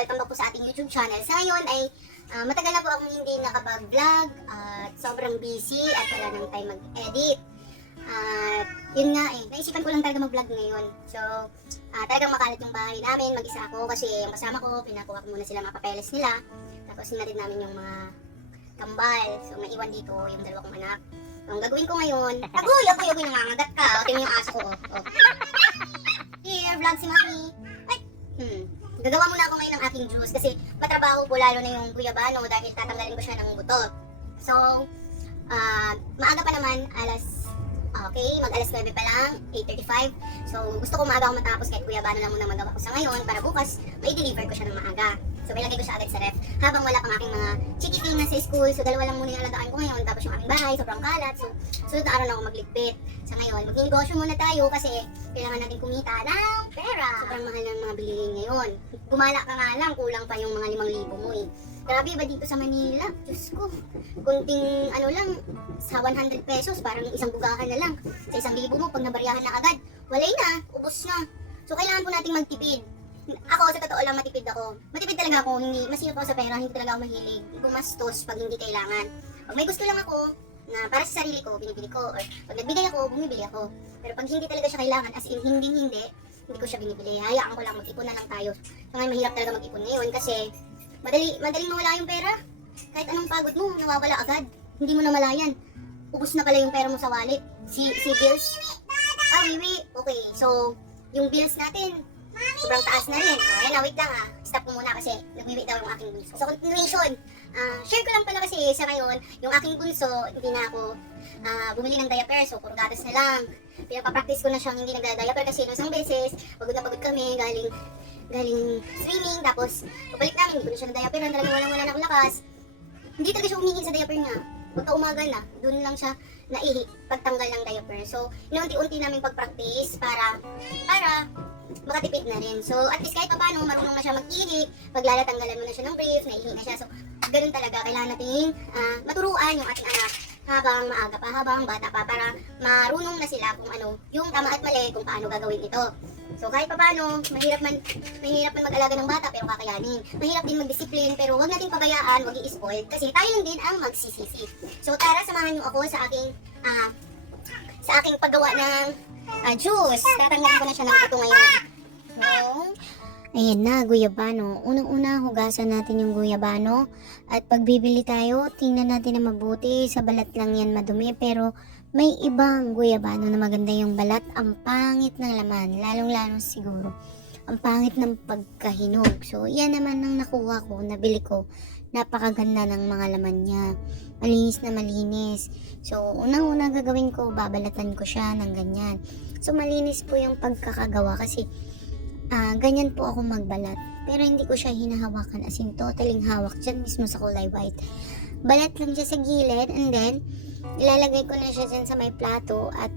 welcome back po sa ating YouTube channel. Sa ngayon ay ah, matagal na po akong hindi nakapag-vlog at sobrang busy at wala nang time mag-edit. At yun nga eh, naisipan ko lang talaga mag-vlog ngayon. So, ah, talagang makalat yung bahay namin, mag-isa ako kasi yung kasama ko, pinakuha ko muna sila mga papeles nila. Tapos sinatid namin yung mga kambal. So, naiwan dito yung dalawa kong anak. So, ang gagawin ko ngayon, agoy, agoy, agoy, nangangagat ka. O, yung aso ko. Oh. oh. Here, vlog si Mami. Ay, hmm. Gagawa muna ako ngayon ng aking juice kasi matrabaho po lalo na yung guyabano dahil tatanggalin ko siya ng buto. So, ah, maaga pa naman, alas, okay, mag alas 9 pa lang, 8.35. So, gusto ko maaga ako matapos kahit guyabano lang muna magawa ko sa ngayon para bukas, may deliver ko siya ng maaga. So, may lagay ko siya agad sa ref. Habang wala pang aking mga chikiting na sa school, so dalawa lang muna yung alagaan ko ngayon. Tapos yung aming bahay, sobrang kalat. So, sunod na araw na ako magligpit. Sa ngayon, mag-negosyo muna tayo kasi kailangan natin kumita ng pera. Sobrang mahal ng mga bilihin ngayon. Gumala ka nga lang, kulang pa yung mga limang libo mo eh. Grabe ba dito sa Manila? Diyos ko. Kunting ano lang, sa 100 pesos, parang isang bugahan na lang. Sa isang libo mo, pag nabaryahan na agad, walay na, ubos na. So kailangan po nating magtipid. Ako, sa totoo lang, matipid ako. Matipid talaga ako, hindi, masipag ako sa pera, hindi talaga ako mahilig. Gumastos pag hindi kailangan. Pag may gusto lang ako, na para sa sarili ko, binibili ko. Or pag nagbigay ako, bumibili ako. Pero pag hindi talaga siya kailangan, as in hindi hindi, hindi ko siya binibili. Hayaan ko lang, mag-ipon na lang tayo. So ngayon, mahirap talaga mag-ipon ngayon kasi madali, madaling mawala yung pera. Kahit anong pagod mo, nawawala agad. Hindi mo na malayan. Ubus na pala yung pera mo sa wallet. Si, si bills. Ah, wiwi. Okay, so, yung bills natin, sobrang taas na rin. Oh, yan wait lang ah. Stop ko muna kasi nagwiwi daw yung aking bunso. So, continuation. ah share ko lang pala kasi sa ngayon, yung aking bunso, hindi na ako ah, bumili ng diaper. So, puro gatas na lang. Pinapapractice ko na siyang hindi nagda-diaper kasi nung isang beses, pagod na pagod kami, galing galing swimming, tapos pabalik namin, hindi ko na siya na-diaper, talagang walang wala na akong lakas. Hindi talaga siya umihi sa diaper niya. Pagka umaga na, doon lang siya naihi pagtanggal ng diaper. So, inunti-unti namin pag-practice para, para makatipid na rin. So, at least kahit pa paano, marunong na siya mag-ihi. Pag lalatanggalan mo na siya ng brief, naihi na siya. So, ganun talaga. Kailangan natin ah, maturuan yung ating anak habang maaga pa, habang bata pa, para marunong na sila kung ano, yung tama at mali, kung paano gagawin ito. So kahit pa paano, mahirap man, mahirap man mag-alaga ng bata pero kakayanin. Mahirap din mag-discipline pero wag natin pabayaan, wag i-spoil kasi tayo lang din ang magsisisi. So tara, samahan niyo ako sa aking ah, sa aking paggawa ng ah, juice. Tatanggalin ko na siya ng buto ngayon. So, Ayan na, guyabano. Unang-una, hugasan natin yung guyabano. At pag bibili tayo, tingnan natin na mabuti. Sa balat lang yan madumi. Pero may ibang guyabano na maganda yung balat. Ang pangit ng laman. Lalong-lalo siguro. Ang pangit ng pagkahinog. So, yan naman ang nakuha ko, nabili ko. Napakaganda ng mga laman niya. Malinis na malinis. So, unang-una gagawin ko, babalatan ko siya ng ganyan. So, malinis po yung pagkakagawa kasi Ah, ganyan po ako magbalat. Pero hindi ko siya hinahawakan as in totaling hawak dyan mismo sa kulay white. Balat lang siya sa gilid and then ilalagay ko na siya dyan sa may plato at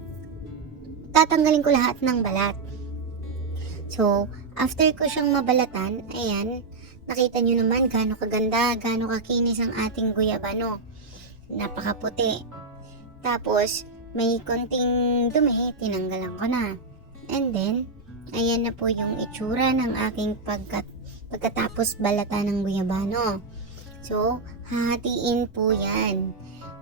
tatanggalin ko lahat ng balat. So, after ko siyang mabalatan, ayan, nakita nyo naman gaano kaganda, gaano kakinis ang ating guyabano. Napakaputi. Tapos, may konting dumi, tinanggalan ko na. And then, ayan na po yung itsura ng aking pagkat pagkatapos balata ng guyabano. So, hahatiin po yan.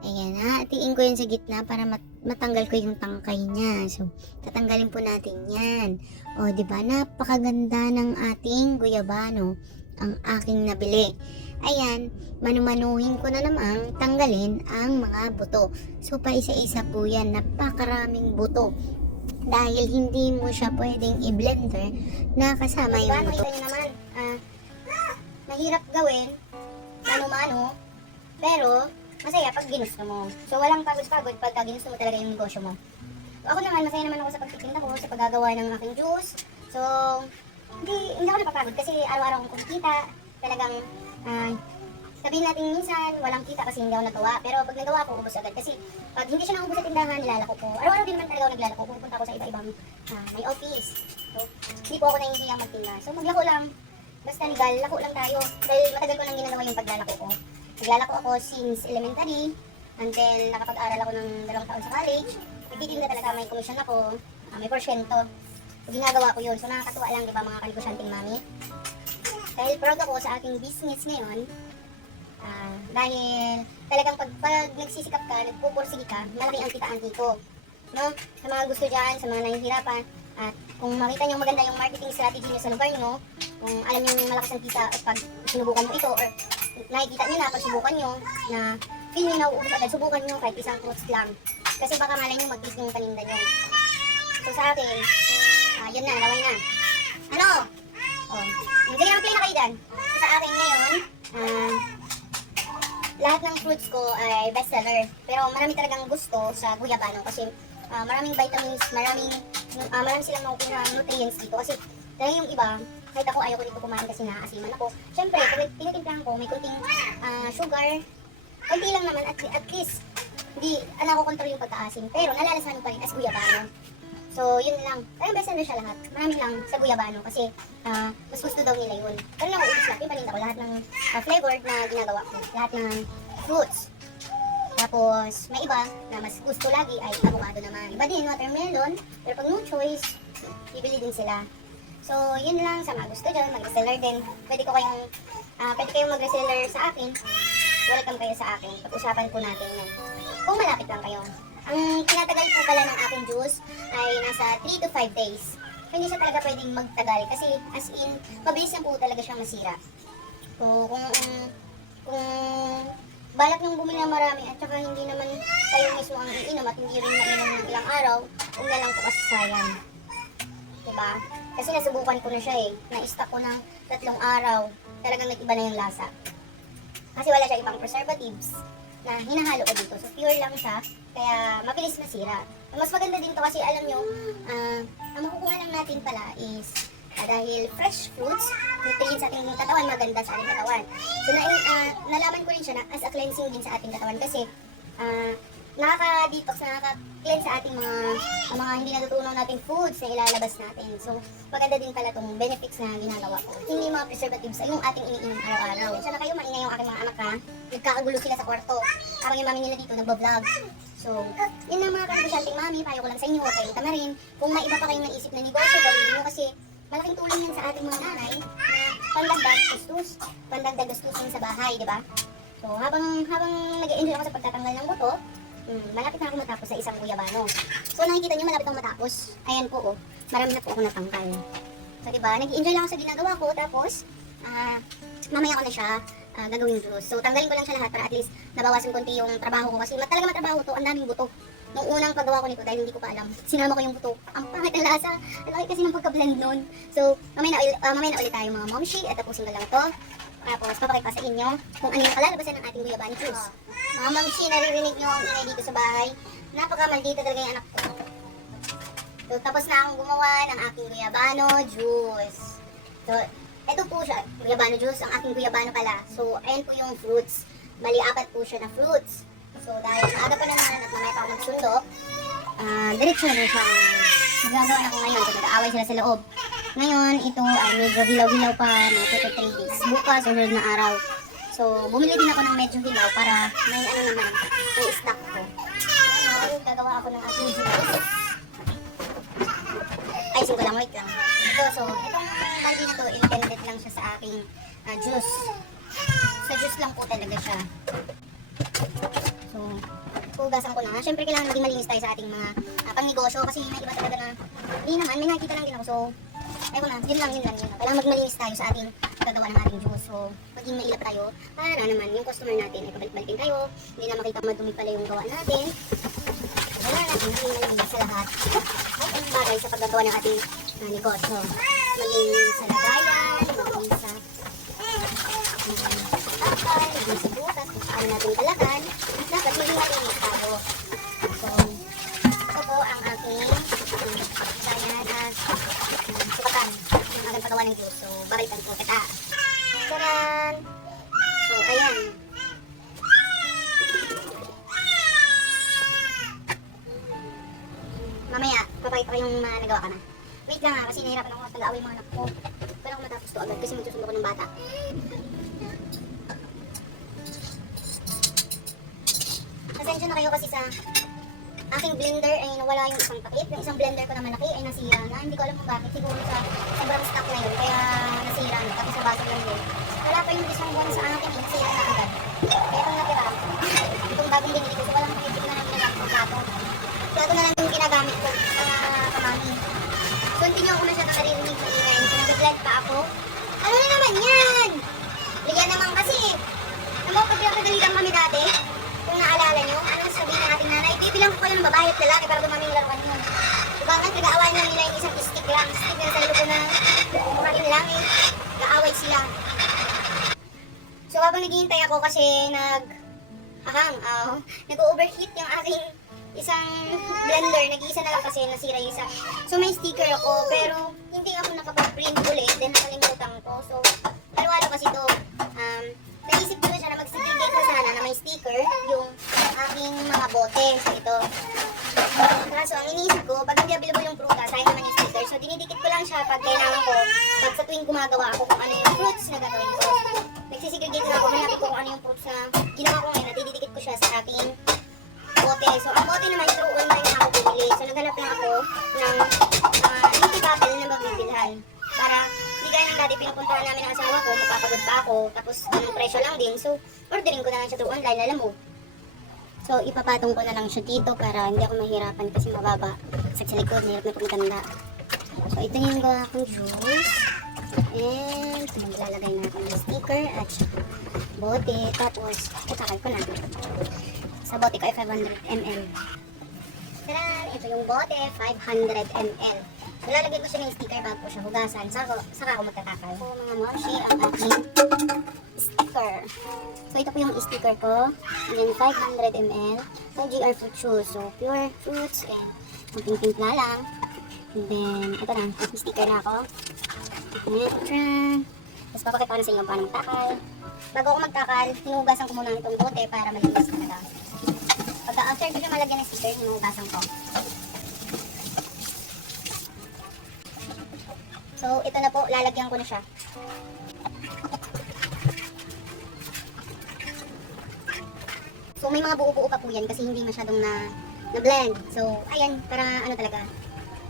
Ayan, hahatiin ko yan sa gitna para mat- matanggal ko yung tangkay niya. So, tatanggalin po natin yan. O, di ba Napakaganda ng ating guyabano ang aking nabili. Ayan, manumanuhin ko na namang tanggalin ang mga buto. So, pa isa-isa po yan. Napakaraming buto dahil hindi mo siya pwedeng i-blender na kasama yung buto. Nakita naman, ah, mahirap gawin, mano-mano, pero masaya pag ginusto mo. So walang pagod-pagod pagka ginusto mo talaga yung negosyo mo. Ako naman, masaya naman ako sa pagtitinda ko, sa paggagawa ng aking juice. So, hindi, hindi ako napapagod kasi araw-araw akong kumikita. Talagang, ah, sabihin natin minsan, walang kita kasi hindi ako natuwa. Pero pag nagawa ko, ubos agad. Kasi pag hindi siya naubos sa tindahan, nilalako ko. Araw-araw din naman talaga ako naglalako. Pupunta ako sa iba-ibang ah, may office. So, hindi po ako nahihiyang magtinda. So, maglako lang. Basta legal, lako lang tayo. Dahil matagal ko nang ginagawa yung paglalako ko. Naglalako ako since elementary. Until nakapag-aral ako ng dalawang taon sa college. Nagtitinda talaga, may commission ako. ah, may porsyento. Ginagawa ko yun. So, nakakatuwa lang, di ba, mga kalikusyanteng mami? Dahil proud ako sa aking business ngayon. Ah, dahil talagang pag, pag nagsisikap ka, nagpupursige ka, malaki ang kitaan dito. No? Sa mga gusto dyan, sa mga nahihirapan, at kung makita nyo maganda yung marketing strategy nyo sa lugar nyo, kung alam nyo malakas ang kita at pag sinubukan mo ito, or nakikita nyo na pag subukan nyo, na feel nyo na uubos agad, subukan nyo kahit isang fruits lang. Kasi baka malay nyo mag yung paninda nyo. So sa akin, yun na, laway na. Ano? Oh, hindi na play na kayo dyan. Sa akin ngayon, ah, lahat ng fruits ko ay bestseller. Pero marami talagang gusto sa guyabano kasi ah, maraming vitamins, maraming ah, marami silang makukuha nutrients dito kasi dahil yung iba, kahit ako ayaw ko dito kumain kasi naasiman ako. Siyempre, pag tinitimplahan ko, may kunting ah, sugar, konti lang naman at, at least hindi uh, nakokontrol yung pagkaasim. Pero nalalasahan ko pa rin as guyabano. So, yun lang. Parang bestseller siya lahat. Marami lang sa guyabano kasi ah, mas gusto daw nila yun. Pero lang uubos lang. Pipalinda ko lahat ng ah, flavored na ginagawa ko. Lahat ng fruits. Tapos, may iba na mas gusto lagi ay avocado naman. Iba din, watermelon. Pero pag no choice, bibili din sila. So, yun lang sa mga gusto dyan. Mag-reseller din. Pwede ko kayong, ah, pwede kayong mag-reseller sa akin. Welcome kayo sa akin. Pag-usapan po natin yan. Kung malapit lang kayo. Ang tinatagal po pala ng aking juice ay nasa 3 to 5 days. Hindi siya talaga pwedeng magtagal kasi as in, mabilis lang po talaga siyang masira. So, kung, kung balak nyung bumili ng marami at saka hindi naman kayo mismo ang iinom at hindi rin mainom ng ilang araw, huwag na lang po kasi sayang. Diba? Kasi nasubukan ko na siya eh. Na-stock ko ng tatlong araw. Talagang nag-iba na yung lasa. Kasi wala siya ibang preservatives na hinahalo ko dito. So, pure lang siya. Kaya, mabilis masira. Mas maganda din to kasi alam nyo, ah, ang makukuha lang natin pala is ah, dahil fresh fruits, nutrients sa ating katawan, maganda sa ating katawan. So, na, ah, nalaman ko rin siya na as a cleansing din sa ating katawan kasi ah, nakaka-detox, nakaka-cleanse sa ating mga ang mga hindi natutunan nating foods na ilalabas natin. So, maganda din pala itong benefits na ginagawa ko. Hindi mga preservatives ay yung ating iniinom araw-araw. Sana kayo maingay yung aking mga anak ha. Nagkakagulo sila sa kwarto. Habang yung mami nila dito nagbablog. So, yun lang mga kanabusyanteng mami. Payo ko lang sa inyo. Huwag kayong tamarin. Kung may iba pa kayong naisip na negosyo, gawin nyo kasi malaking tulong yan sa ating mga nanay na pandagdag gastos, pandagdag gastusin sa bahay, di ba? So, habang habang nag-enjoy ako sa pagtatanggal ng buto, hmm, malapit na ako matapos sa isang guyabano. So, nakikita nyo, malapit akong matapos. Ayan po, oh. Marami na po ako natanggal. So, di ba? Nag-enjoy lang ako sa ginagawa ko, tapos, ah, mamaya ko na siya ah, gagawin juice. So, tanggalin ko lang siya lahat para at least nabawasan konti yung trabaho ko. Kasi mat- talaga matrabaho to, ang daming buto. Nung unang paggawa ko nito, dahil hindi ko pa alam, sinama ko yung buto. Ang pangit ng lasa. Ang laki kasi ng pagka-blend nun. So, mamaya na, ah, mamaya na ulit tayo mga momshi. At tapusin ko lang to. Tapos, papakita sa inyo kung ano yung kalalabasan ng ating guyabani juice. Mga momshi, naririnig nyo ang ingay dito sa bahay. Napakamaldita talaga yung anak ko. So, tapos na akong gumawa ng aking guyabano juice. So, ito po siya, guyabano juice, ang aking guyabano pala. So, ayan po yung fruits. Bali, apat po siya na fruits. So, dahil maaga pa naman at mamaya pa ako magsundo, ah, diretso na siyang magagawa na ko ngayon. So, nag-aaway sila sa loob. Ngayon, ito ay medyo hilaw-hilaw pa, mga 2 to 3 days. Bukas, sunod na araw. So, bumili din ako ng medyo hilaw para may ano naman, may stock ko. Ngayon, gagawa ako ng aking juice. Ay, ko lang, wait lang. Ito, so, itong balde na to, intended lang siya sa aking ah, juice. Sa juice lang po talaga siya. So, hugasan ko na. Siyempre, kailangan maging malinis tayo sa ating mga uh, pangnegosyo kasi may iba talaga na, hindi naman, may nakikita lang din ako. So, ewan na, yun lang, yun lang, yun lang. Kailangan magmalinis tayo sa ating gagawa ng ating juice. So, maging mailap tayo para naman yung customer natin ay pabalik-balikin tayo. Hindi na makita madumi pala yung gawa natin. Kailangan natin maging malinis sa lahat. At ang bagay sa paggagawa ng ating uh, negosyo. Maging sa lagayan, maging sa takal, maging sa butas, paano natin kalakan, dapat maging malinis tayo. So, ito po ang aking um, lagayan at um, sukatan ng juice. So, baritan po kita. Taran! So, ayan. Mamaya, papakita ko yung mga nagawa ka na. Wait lang ha, kasi nahirapan ako nag-aaway yung mga anak ko. Pero ako matapos to agad kasi magsusundo ko ng bata. Pasensya na kayo kasi sa aking blender ay nawala yung isang takip. Yung isang blender ko na malaki ay nasira na. Hindi ko alam kung bakit. Siguro sa sobrang stock na yun. Kaya nasira na. Tapos basag lang din. Wala pa yung isang buwan sa akin, eh, sila na agad. Kaya itong natira, itong bagong binili ko, so walang medyo na lang ginagamit ko plato. Ito na lang yung ginagamit ko sa kamami. Continue ko na siya nakaririnig ng ingay. Nag-blend pa ako. Ano na naman yan? Bigyan naman kasi, alam mo, pag pinapagalitan kami dati, kung naalala nyo, ano sabihin ng bibilang ko pala ng babae at lalaki para dumami yung laruan nyo. Diba nga, nag-aaway lang nila yung isang stick lang. Stick na sa loob ko na kumain lang eh. Nag-aaway sila. So habang naghihintay ako kasi nag... Ahang, ah, nag-overheat yung aking isang blender. Nag-iisa na lang kasi nasira yung isa. So may sticker ako, pero hindi ako nakapag-print ulit. Then nakalimutan ko. So, halo-halo kasi to. Um, naisip ko na siya na mag-segregate ko sana na may sticker yung aking mga bote. Iniisip ko, pag hindi available yung prutas, sayang naman yung sticker. So dinidikit ko lang siya pag kailangan ko, pag sa tuwing gumagawa ako kung ano yung fruits na gagawin ko. Nagsisegregate na ako, hanapin ko kung ano yung fruits na ginawa ko ngayon, natididikit ko siya sa aking bote. So ang bote naman, true on na ako bumili. So naghanap lang ako ng uh, empty bottle na magbibilhan. Para hindi gaya ng dati pinupuntahan namin ang asawa ko, magpapagod pa ako, tapos anong presyo lang din. So ordering ko na lang siya through online, alam mo. So, ipapatong ko na lang siya dito para hindi ako mahirapan kasi mababa. Sa likod, hirap na pagmatanda. So, ito yung gawa kong juice. And, maglalagay na ako ng sticker at bote. Tapos, itakal ko na. Sa bote ko ay 500 ml. Ito yung bote, 500 ml. So, lalagyan ko siya ng sticker bago ko siya hugasan. Saka, saka ako magtatakal. So, mga moshi, ang aking sticker. So, ito po yung sticker ko. Then, 500 ml. So, GR fruit juice. So, pure fruits and kunting timpla lang. And then, ito na. Sticker na ako. Ayan. Tapos, papakita ko na sa inyo paano magtakal. Bago ako magtakal, hinugasan ko muna itong bote para malinis talaga. After ko siya malagyan ng sticker, hinugasan ko. So, ito na po, lalagyan ko na siya. So may mga buo-buo pa po yan kasi hindi masyadong na na-blend. So ayan, para ano talaga,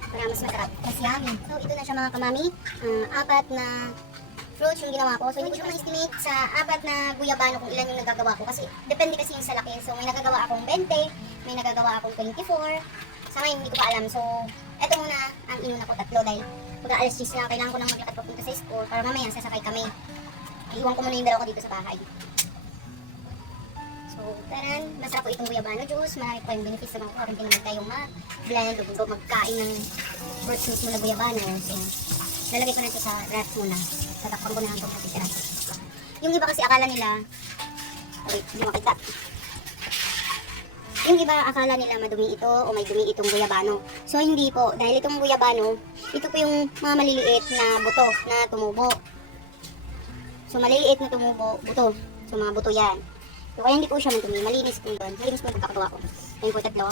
para mas masarap, mas yummy. So ito na siya mga kamami, Ah, apat na fruits yung ginawa ko. So hindi ko siya ma-estimate sa apat na guyabano kung ilan yung nagagawa ko kasi depende kasi yung sa laki. So may nagagawa akong 20, may nagagawa akong 24. Sa ngayon hindi ko pa alam. So eto muna ang inuna ko tatlo dahil pag alas 10 na kailangan ko nang maglakad papunta sa school para mamaya sasakay kami. Iwan ko muna yung dalawa ko dito sa bahay. So, taran, masarap po itong guyabano juice. Marami po yung benefits sa mga karoon din naman tayong mag-blend o magkain ng fruits mismo na guyabano. So, lalagay ko na ito sa ref muna. Tatakpan ko na lang itong katitira. Yung iba kasi akala nila, wait, hindi makita. Yung iba akala nila madumi ito o may dumi itong guyabano. So, hindi po. Dahil itong guyabano, ito po yung mga maliliit na buto na tumubo. So, maliliit na tumubo, buto. So, mga buto yan. So, kaya hindi po siya madumi. Malinis po yun. Malinis po yung pagkakagawa ko. Ayun po tatlo.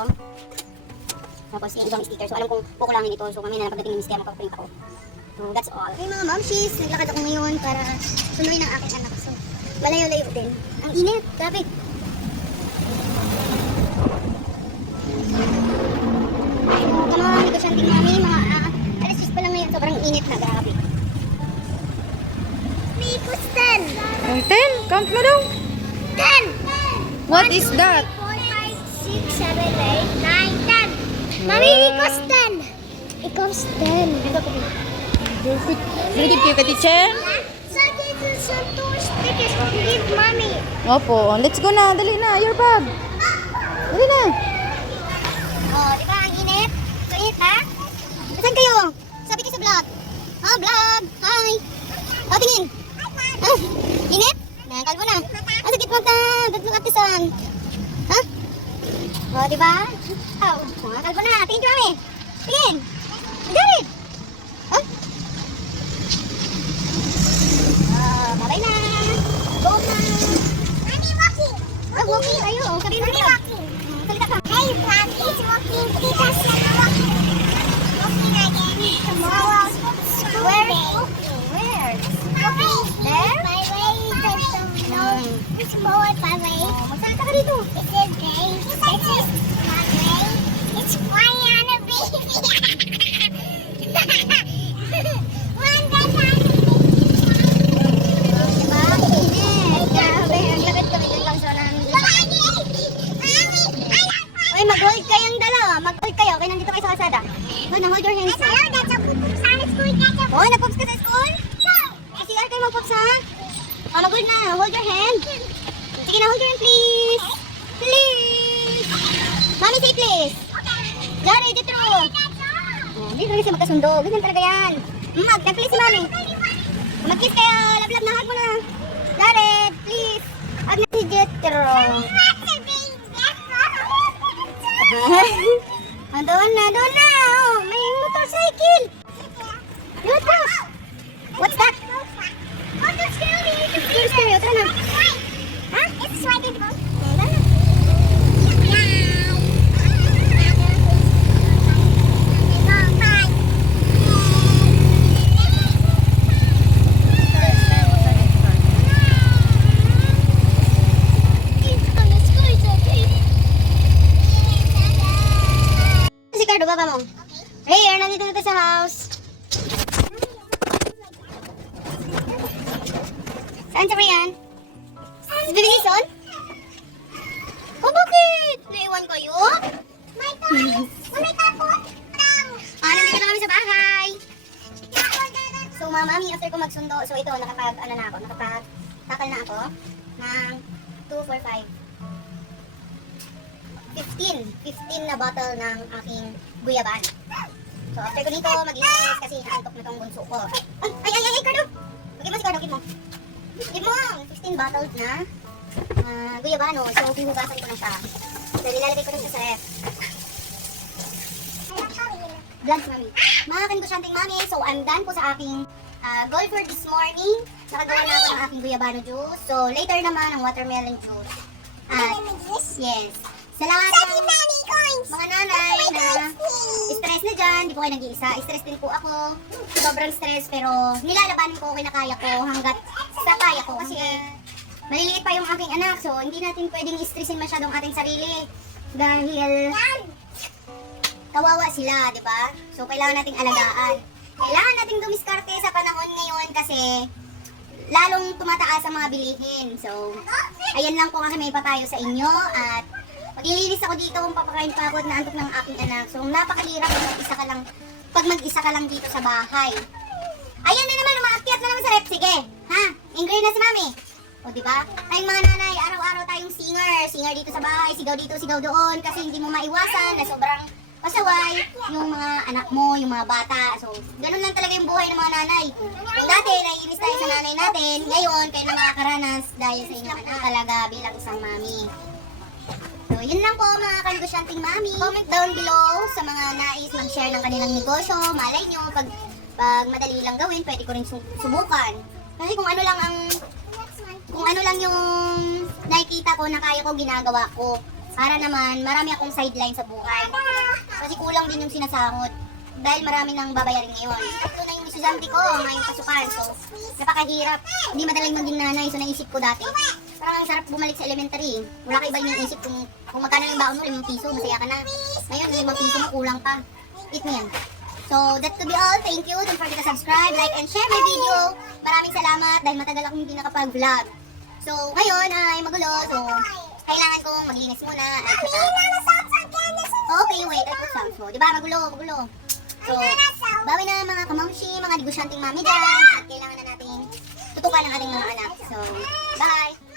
Tapos yung ibang sticker. So, alam kong kukulangin ito. So, mamaya na pagdating ng mister, magpaprint ako. So, that's all. Okay mga momshies, naglakad ako ngayon para sunurin ang aking anak. So, malayo-layo din. Ang init. Grabe. So, kama negosyante namin, mga uh, alas 6 pa lang ngayon. Sobrang init na. Grabe. May kustan. Ang 10? Count mo daw. 10. What is that? 4, 5, 6, 7, 8, 9, 10. Mami, equals 10. Equals 10. Ito ko. Ready kayo ka, teacher? Some two stickers. Give mommy. Opo. Let's go na. Dali na. Your bag. Dali na. Oh, di ba ang init? So, init ha? Saan kayo? Sabi ko sa vlog. Oh, vlog. Hi. Oh, tingin. Ah, init? Nakakal mo na. Ah, sakit mo ta. Datlong atisan. Ha? Oh, di ba? Oh, nakakal mo na. Tingin kami. Tingin. Galit. Ah? Oh, bye-bye na. Go na. Mommy, walking. Ah, walking. Ayun. Sabi mo walking. Salita ka. Hey, is walking. Tita's walking. Walking again. Tomorrow. Where is walking? Where? There? By way. No. It's more by way. Magsaan ka dito? It's a gray. It's by way. It's flying on a baby. Baba mo. Ray, nandito na sa house. Saan si Rian? Si Baby Jason? Oh, bakit? Naiwan kayo? May toys. May tapon. Ah, nandito na kami sa bahay. So, mami, after ko magsundo, so ito, nakapag, ano na ako, nakapag, takal na ako ng 2, 4, 5. 15. 15 na bottle ng aking guyaban. So, after ko nito, mag-inis kasi nakantok na tong bunso ko. Ay, ay, ay, ay, Cardo! Bagay mo si Cardo, give mo. Give mo! 15 bottles na uh, guyabano. So, hinugasan ko na siya. So, nilalagay ko na siya sa ref. Vlogs, mami. Mga kanigusyanteng mami, so I'm done po sa aking uh, goal for this morning. Nakagawa na ako ng aking guyabano juice. So, later naman ang watermelon juice. At, yes. Sa lahat ng mga nanay na stress na dyan, di po kayo nag-iisa. Stress din po ako. Sobrang stress pero nilalaban ko, kinakaya ko hanggat sa kaya ko. Kasi maliliit pa yung aking anak so hindi natin pwedeng stressin masyadong ating sarili. Dahil kawawa sila, di ba? So kailangan nating alagaan. Kailangan nating dumiskarte sa panahon ngayon kasi lalong tumataas ang mga bilihin. So, ayan lang po kasi may papayo sa inyo at maglilinis ako dito kung papakain pa ako na antok ng aking anak. So, napakahirap pag mag-isa ka lang, pag mag-isa ka lang dito sa bahay. Ayan na naman, umaakyat na naman sa rep. Sige, ha? Ingray na si mami. O, di ba? Tayong mga nanay, araw-araw tayong singer. Singer dito sa bahay, sigaw dito, sigaw doon. Kasi hindi mo maiwasan na sobrang pasaway yung mga anak mo, yung mga bata. So, ganun lang talaga yung buhay ng mga nanay. Dati, naiinis tayo sa nanay natin, ngayon, kayo na makakaranas dahil sa inyong anak talaga bilang isang mami. So, yun lang po mga kanigusyanteng mami. Comment down below sa mga nais mag-share ng kanilang negosyo. Malay nyo, pag, pag madali lang gawin, pwede ko rin su- subukan. Kasi kung ano lang ang kung ano lang yung nakikita ko na kaya ko ginagawa ko. Para naman, marami akong sideline sa buhay. Kasi kulang din yung sinasahod. Dahil marami nang babayarin ngayon. Tatlo na yung estudyante ko ngayong pasukan. So, napakahirap. Hindi madaling maging nanay. So, naisip ko dati. Ang sarap bumalik sa elementary. Wala ka iba yung isip kung, kung magkano yung baon mo, 5 piso, masaya ka na. Ngayon, 5 piso mo, kulang pa. Eat mo yan. So, that to be all. Thank you. Don't forget to subscribe, like, and share my video. Maraming salamat dahil matagal akong hindi nakapag-vlog. So, ngayon ay magulo. So, kailangan kong maglinis muna. At, okay, wait. Ay, kung sounds mo. Diba, magulo, magulo. So, bawi na mga kamamshi, mga negosyanteng mami dyan. At kailangan na natin tutukan ang ating mga anak. So, bye!